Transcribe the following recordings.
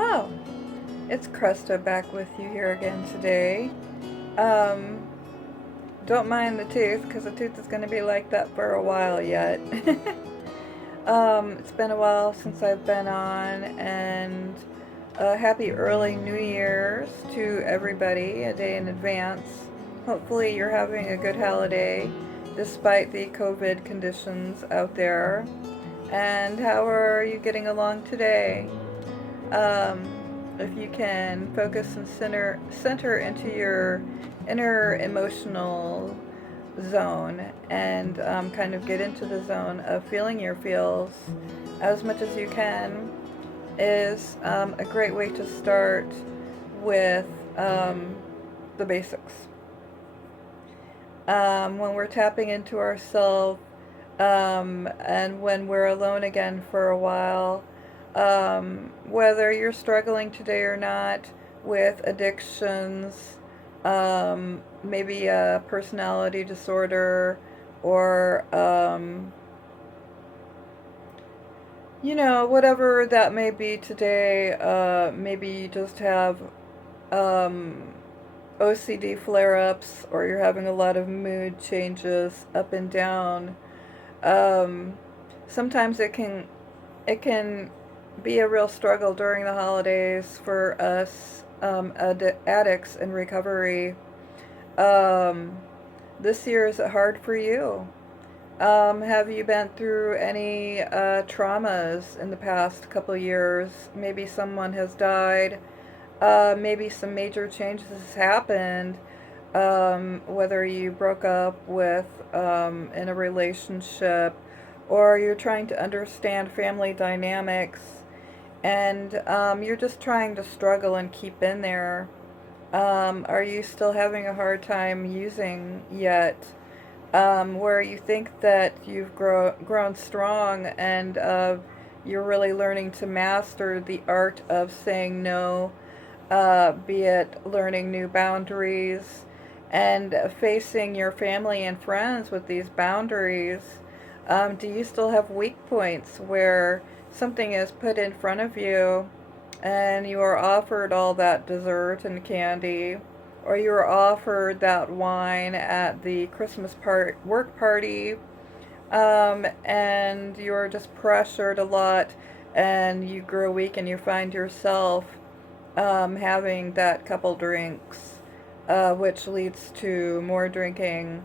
Oh, it's Krista back with you here again today. Um, don't mind the tooth because the tooth is going to be like that for a while yet. It's been a while since I've been on, and happy early New Year's to everybody, a day in advance. Hopefully, you're having a good holiday despite the COVID conditions out there. And how are you getting along today? Um, if you can focus and center into your inner emotional zone and kind of get into the zone of feeling your feels as much as you can is a great way to start with um, the basics. When we're tapping into ourselves and when we're alone again for a while, whether you're struggling today or not with addictions, maybe a personality disorder, or whatever that may be today. Maybe you just have um, OCD flare-ups, or you're having a lot of mood changes up and down. Um, Sometimes it can be a real struggle during the holidays for us addicts in recovery. Um, this year, is it hard for you? Have you been through any traumas in the past couple years? Maybe someone has died. Maybe some major changes has happened. Whether you broke up with in a relationship, or you're trying to understand family dynamics, and you're just trying to struggle and keep in there. Are you still having a hard time using yet? Where you think that you've grown strong and you're really learning to master the art of saying no, be it learning new boundaries and facing your family and friends with these boundaries. Do you still have weak points where something is put in front of you and you are offered all that dessert and candy, or you are offered that wine at the Christmas work party, and you're just pressured a lot, and you grow weak and you find yourself having that couple drinks, which leads to more drinking,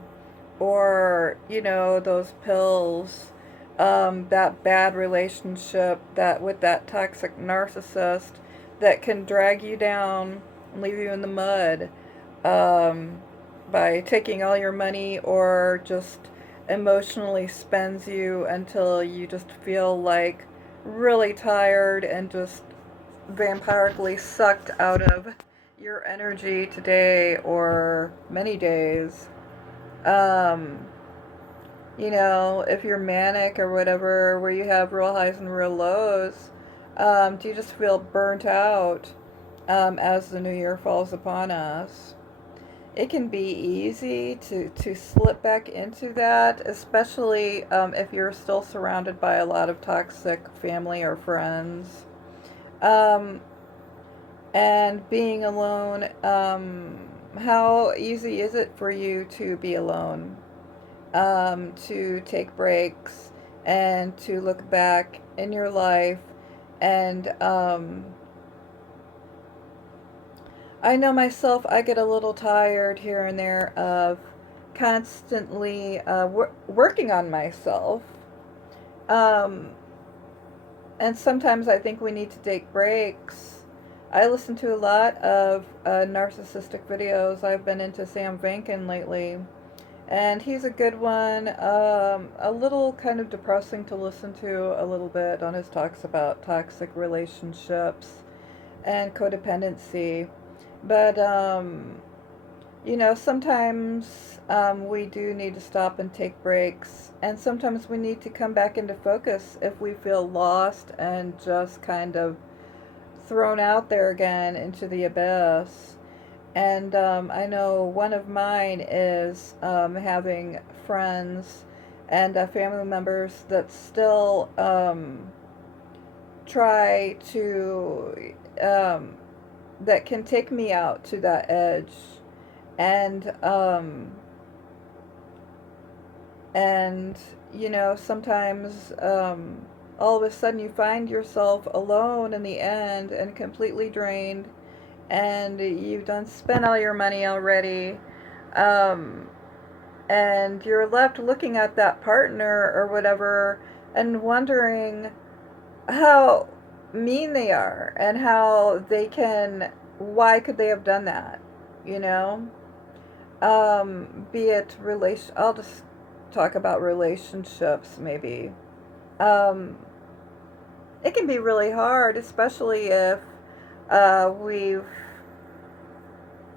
or those pills, that bad relationship that with that toxic narcissist that can drag you down and leave you in the mud, um, by taking all your money, or just emotionally spends you until you just feel like really tired and just vampirically sucked out of your energy today or many days. Um, if you're manic or whatever, where you have real highs and real lows, do you just feel burnt out as the new year falls upon us? It can be easy to slip back into that, especially if you're still surrounded by a lot of toxic family or friends. Um, and being alone, how easy is it for you to be alone? To take breaks and to look back in your life. And I know myself, I get a little tired here and there of constantly working on myself. Um, and sometimes I think we need to take breaks. I listen to a lot of narcissistic videos. I've been into Sam Vankin lately, and he's a good one. A little kind of depressing to listen to a little bit on his talks about toxic relationships and codependency. But, sometimes we do need to stop and take breaks. And sometimes we need to come back into focus if we feel lost and just kind of thrown out there again into the abyss. And I know one of mine is having friends and family members that still try to that can take me out to that edge. And and sometimes all of a sudden you find yourself alone in the end and completely drained, and you've done spent all your money already, um, and you're left looking at that partner or whatever and wondering how mean they are and how they can, why could they have done that, you know? Be it relation, I'll just talk about relationships maybe. Um, it can be really hard, especially if we've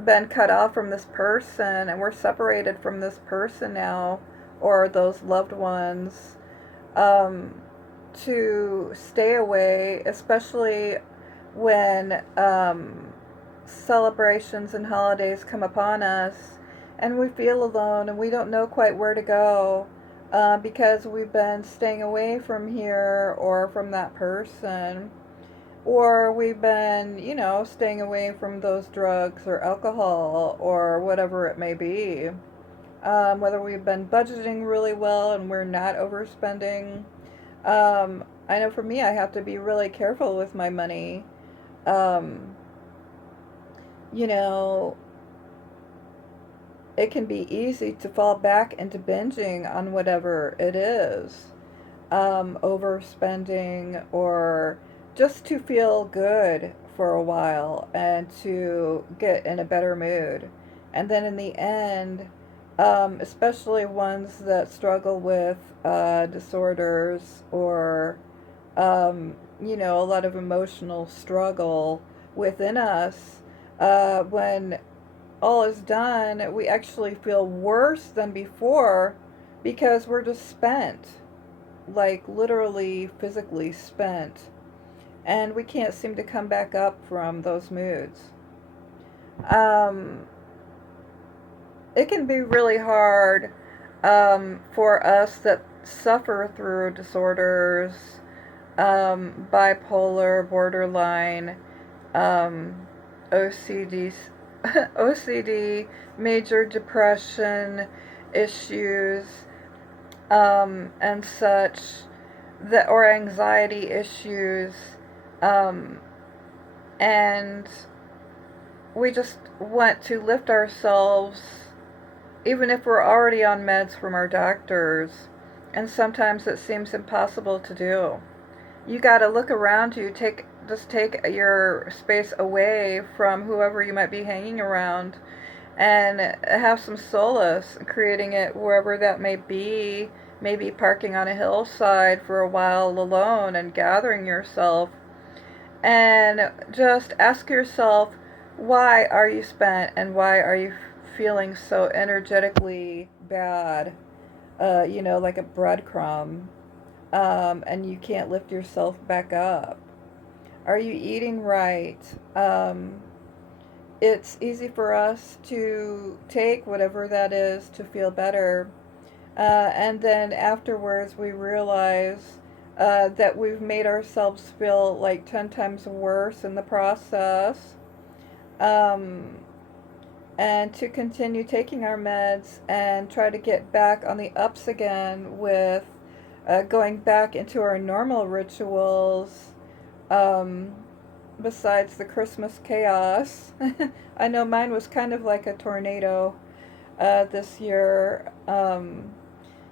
been cut off from this person and we're separated from this person now, or those loved ones, um, to stay away, especially when celebrations and holidays come upon us and we feel alone and we don't know quite where to go, because we've been staying away from here or from that person, or we've been, staying away from those drugs or alcohol or whatever it may be. Whether we've been budgeting really well and we're not overspending. I know for me, I have to be really careful with my money. Um, you know, it can be easy to fall back into binging on whatever it is, overspending, or just to feel good for a while and to get in a better mood. And then in the end, especially ones that struggle with disorders or, a lot of emotional struggle within us, when all is done, we actually feel worse than before because we're just spent, like literally physically spent, and we can't seem to come back up from those moods. Um, it can be really hard, for us that suffer through disorders, bipolar, borderline, um, OCD, OCD, major depression issues, and such, that, or anxiety issues, um, and we just want to lift ourselves, even if we're already on meds from our doctors, and sometimes it seems impossible to do. You got to look around you, take your space away from whoever you might be hanging around, and have some solace, creating it wherever that may be. Maybe parking on a hillside for a while alone and gathering yourself, and just ask yourself, why are you spent and why are you feeling so energetically bad? Like a breadcrumb, and you can't lift yourself back up. Are you eating right? It's easy for us to take whatever that is to feel better. And then afterwards, we realize that we've made ourselves feel like 10 times worse in the process. Um, and to continue taking our meds and try to get back on the ups again with going back into our normal rituals, um, besides the Christmas chaos. I know mine was kind of like a tornado this year,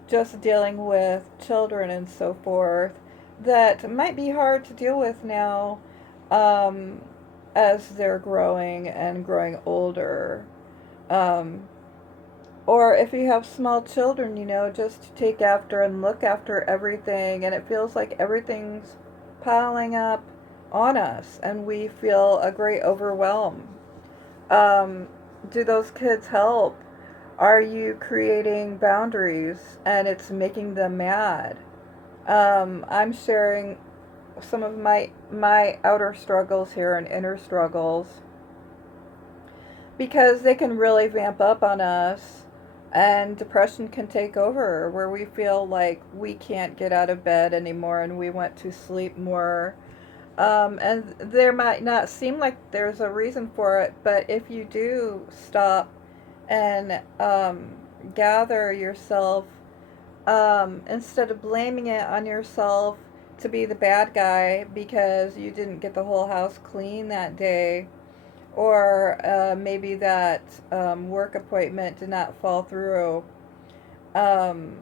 just dealing with children and so forth that might be hard to deal with now, um, as they're growing and growing older. Um, or if you have small children, just to take after and look after everything, and it feels like everything's piling up on us, and we feel a great overwhelm. Um, do those kids help? Are you creating boundaries and it's making them mad? I'm sharing some of my outer struggles here and inner struggles, because they can really vamp up on us, and depression can take over where we feel like we can't get out of bed anymore and we want to sleep more, And there might not seem like there's a reason for it, but if you do stop and gather yourself, instead of blaming it on yourself to be the bad guy because you didn't get the whole house clean that day, or maybe that work appointment did not fall through, um,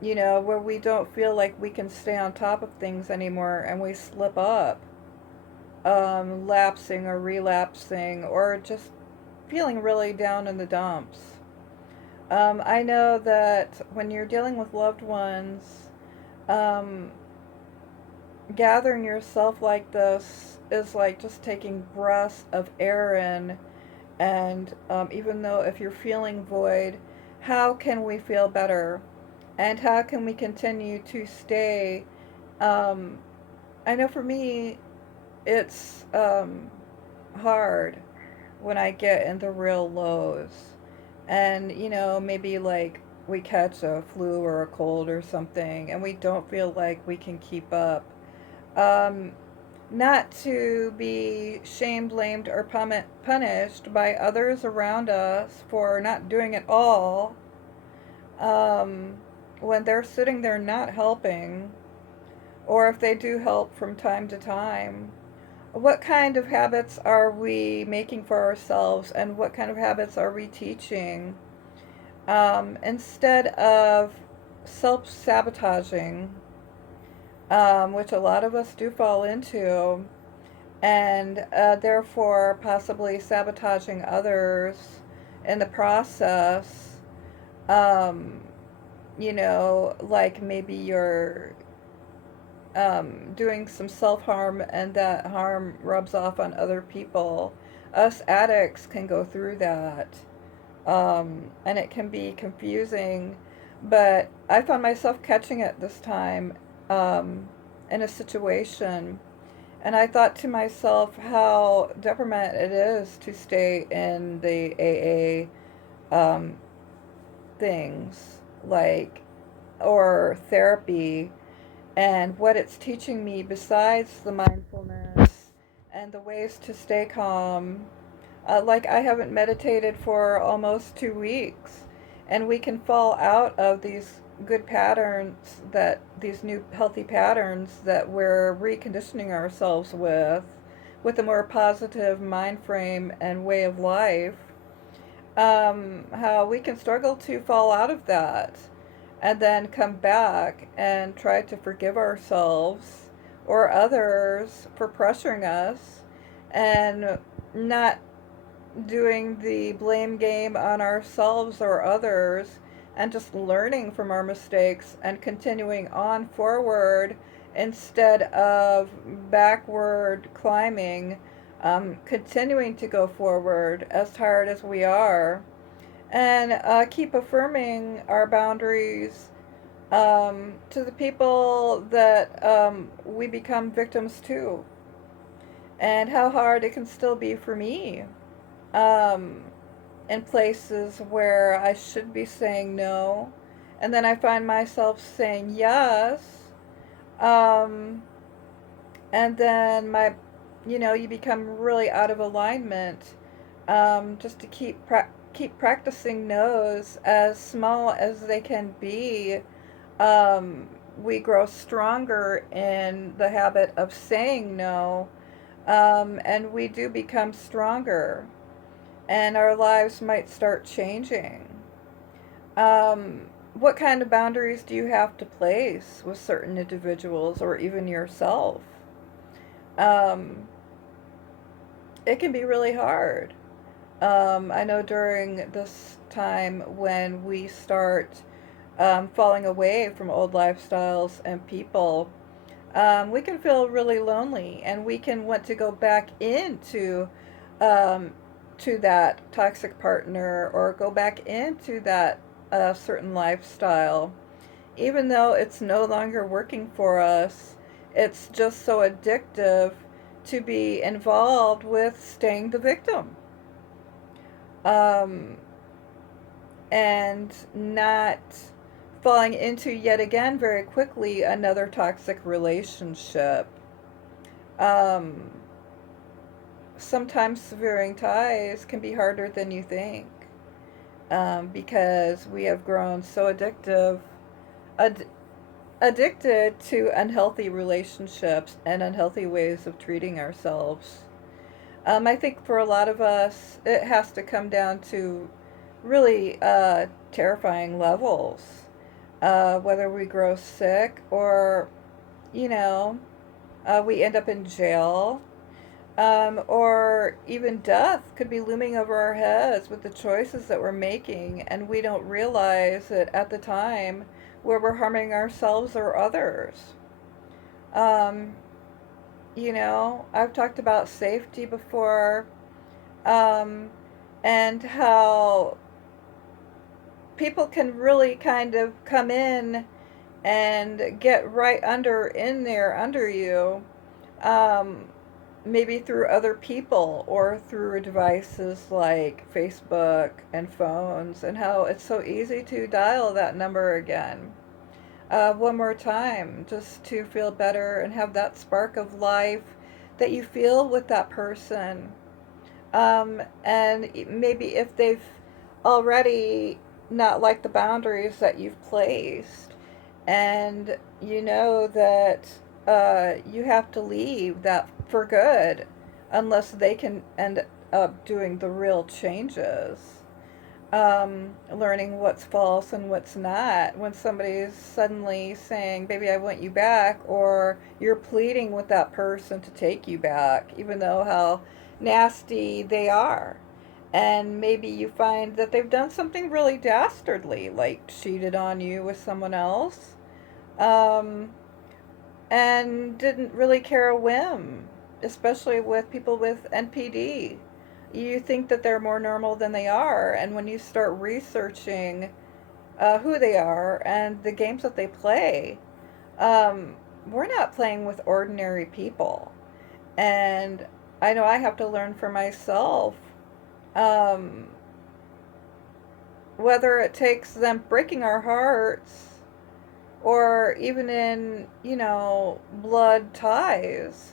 where we don't feel like we can stay on top of things anymore and we slip up, lapsing or relapsing, or just feeling really down in the dumps. I know that when you're dealing with loved ones, um, gathering yourself like this is like just taking breaths of air in. And even though if you're feeling void, how can we feel better? And how can we continue to stay? Um, I know for me, it's hard when I get in the real lows. And, maybe like we catch a flu or a cold or something and we don't feel like we can keep up. Um, Not to be shamed, blamed, or punished by others around us for not doing it all, um, when they're sitting there not helping, or if they do help from time to time. What kind of habits are we making for ourselves, and what kind of habits are we teaching? Instead of self sabotaging, which a lot of us do fall into, and therefore possibly sabotaging others in the process. Um, like maybe you're doing some self harm and that harm rubs off on other people. Us addicts can go through that, and it can be confusing, but I found myself catching it this time, in a situation. And I thought to myself how detriment it is to stay in the AA things, like, or therapy, and what it's teaching me besides the mindfulness and the ways to stay calm. Like, I haven't meditated for almost 2 weeks, and we can fall out of these good patterns, that these new healthy patterns that we're reconditioning ourselves with a more positive mind frame and way of life. How we can struggle to fall out of that and then come back and try to forgive ourselves or others for pressuring us, and not doing the blame game on ourselves or others, and just learning from our mistakes and continuing on forward instead of backward climbing, continuing to go forward as tired as we are, and keep affirming our boundaries, to the people that we become victims to, and how hard it can still be for me, um, in places where I should be saying no, and then I find myself saying yes, um, and then you become really out of alignment, just to keep practicing no's as small as they can be. Um, we grow stronger in the habit of saying no, and we do become stronger, and our lives might start changing. What kind of boundaries do you have to place with certain individuals or even yourself? Um, it can be really hard. I know during this time when we start falling away from old lifestyles and people, we can feel really lonely, and we can want to go back into um, to that toxic partner or go back into that certain lifestyle, even though it's no longer working for us. It's just so addictive to be involved with staying the victim, um, and not falling into, yet again very quickly, another toxic relationship. Um, Sometimes severing ties can be harder than you think, because we have grown so ad- addicted to unhealthy relationships and unhealthy ways of treating ourselves. I think for a lot of us, it has to come down to really terrifying levels. Whether we grow sick or, you know, we end up in jail, or even death could be looming over our heads with the choices that we're making, and we don't realize it at the time where we're harming ourselves or others. Um, I've talked about safety before, um, and how people can really kind of come in and get right in there under you, um, maybe through other people or through devices like Facebook and phones, and how it's so easy to dial that number again. One more time, just to feel better and have that spark of life that you feel with that person. And maybe if they've already not liked the boundaries that you've placed, and you know that you have to leave that for good unless they can end up doing the real changes, learning what's false and what's not. When somebody's suddenly saying, "Baby, I want you back," or you're pleading with that person to take you back, even though how nasty they are. And maybe you find that they've done something really dastardly, like cheated on you with someone else, um, and didn't really care a whim, especially with people with NPD. You think that they're more normal than they are, and when you start researching who they are and the games that they play, um, we're not playing with ordinary people. And I know I have to learn for myself, um, whether it takes them breaking our hearts or even in, blood ties.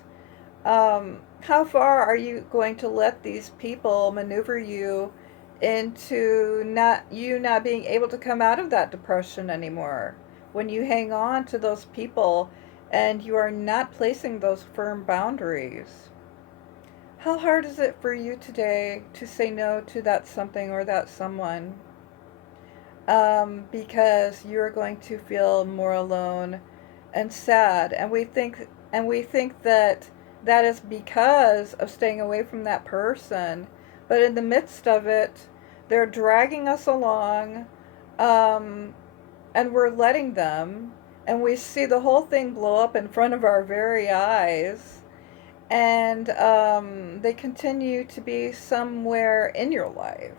How far are you going to let these people maneuver you into not being able to come out of that depression anymore? When you hang on to those people and you are not placing those firm boundaries. How hard is it for you today to say no to that something or that someone? Because you're going to feel more alone and sad, and we think that that is because of staying away from that person, but in the midst of it, they're dragging us along, um, and we're letting them, and we see the whole thing blow up in front of our very eyes, and they continue to be somewhere in your life,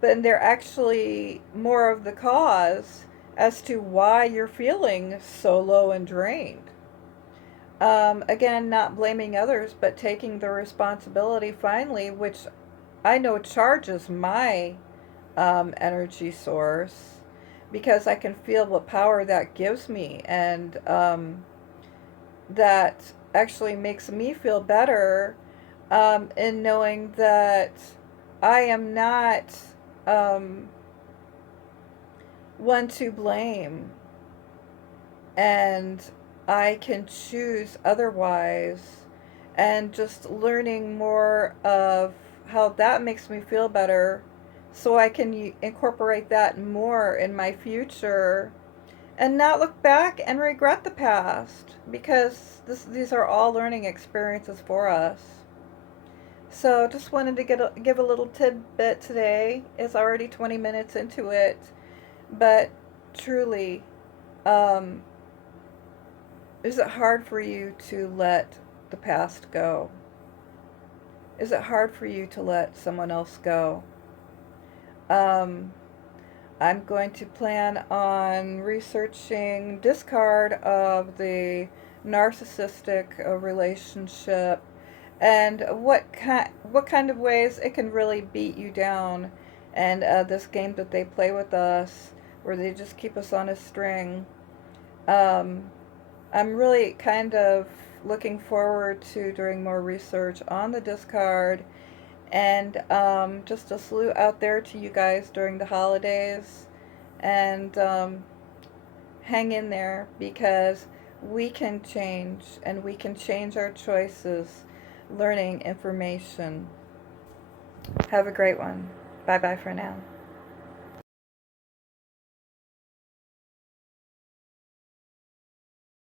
but they're actually more of the cause as to why you're feeling so low and drained. Again, not blaming others, but taking the responsibility finally, which I know charges my energy source, because I can feel what power that gives me, and that actually makes me feel better, in knowing that I am not um, one to blame, and I can choose otherwise, and just learning more of how that makes me feel better so I can incorporate that more in my future and not look back and regret the past, because these are all learning experiences for us. So just wanted to give a little tidbit today. It's already 20 minutes into it, but truly, um, is it hard for you to let the past go? Is it hard for you to let someone else go? Um, I'm going to plan on researching discard of the narcissistic relationship, and what kind of ways it can really beat you down, and this game that they play with us, where they just keep us on a string. Um, I'm really kind of looking forward to doing more research on the discard. And just a salute out there to you guys during the holidays. And hang in there, because we can change, and we can change our choices learning information. Have a great one. Bye bye for now.